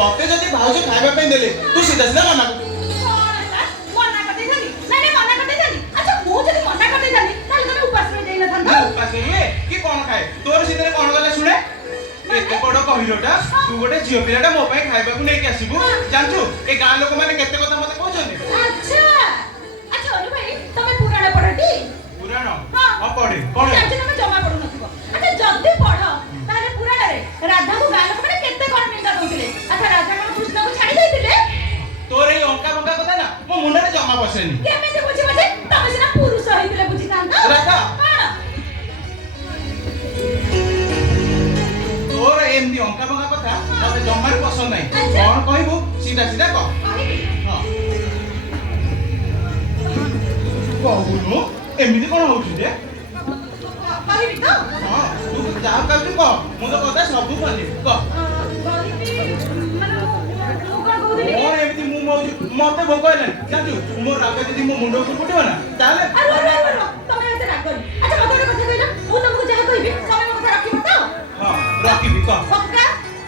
तोते जदि भाउज खाइबा पे देले तू सीधा सीधा मना कर मना कर देथानी नहीं मना कर देथानी अच्छा मु जदि मना कर देथानी ताले तमे उपास में जाई न थांदा उपास हुए कि कोन खाए तोर सीधे कोन गले सुने एते बड़ कहिरोटा तू गोटे झियो पिलाटा मो पई खाइबा को नेकी आसीबू जानचू ए गां लोक माने केते कथा मते कहउछनी अच्छा अच्छा अनु भाई तमे पुराण पढटी पुराण हां पढे कोन जानचू तमे जमा पढु नथिबो अच्छा जल्दी पढ ताले पुराण रे राधा को गां लोक माने केते कोन निंदा दउतिले अच्छा राधा को कृष्ण को छाडी दैतिले तोर ए अंका बंका कथा ना मो मुंडे रे जमा बसेनी केमेते बुझी बजे तमे सिना पुरुष होइतिले बुझी तांता राधा तोर एमदी अंका बंका कथा मते जम्मार पसंद नै कोन कहबू सीधा सीधा कह हां कहबू एमिति कोन होउछि रे कहबी तो हां तू जा कहबी कह मु तो कथा सब कहली कह कहबी माने मु कोन कहउतिले मोर एमिति मु मते भोक हेले जानचू मोर रागा दीदी मो मुंडो को फुटिबो ना ताले अरे तमे एते राग करी अच्छा मते एक कथा कहला मु तुमको जहा कहबी तमे मो कथा रखिबो तो हां रखिबी कह पक्का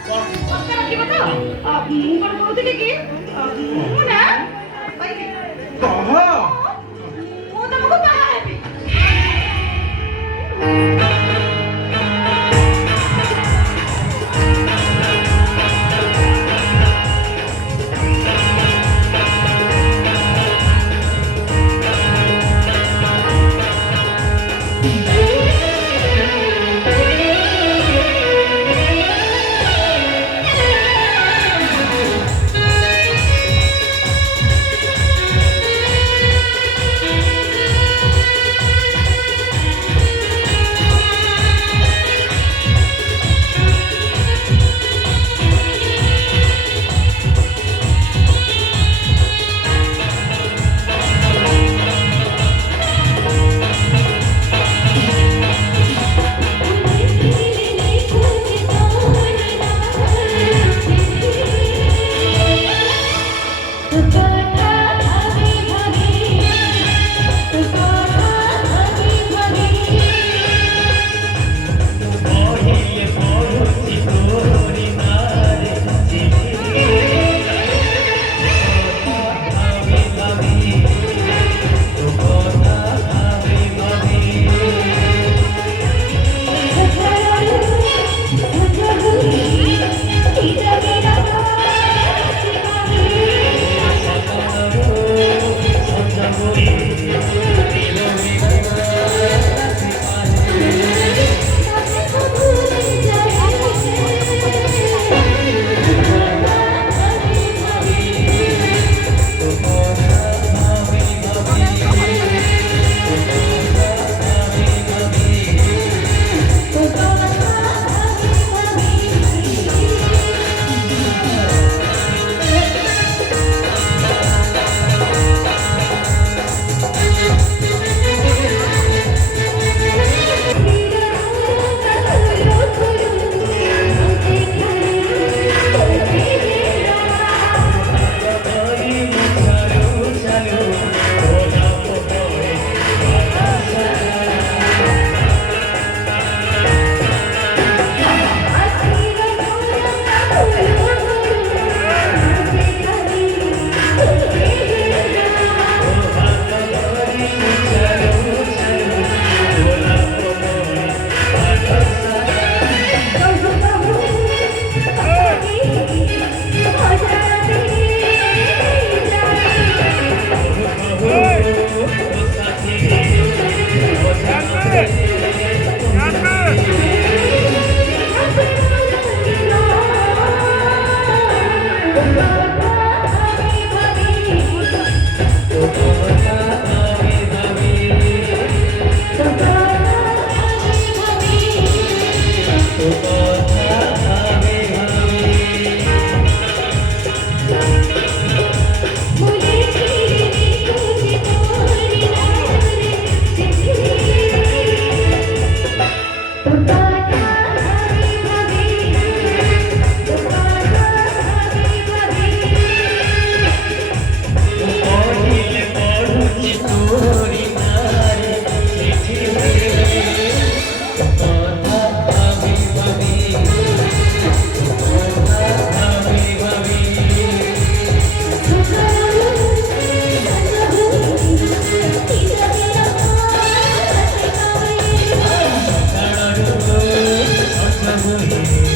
पक्का रखिबो तो मु कोन कहउतिले कि मु ना कहबी कह मु तुमको बाहा हेबी हाँ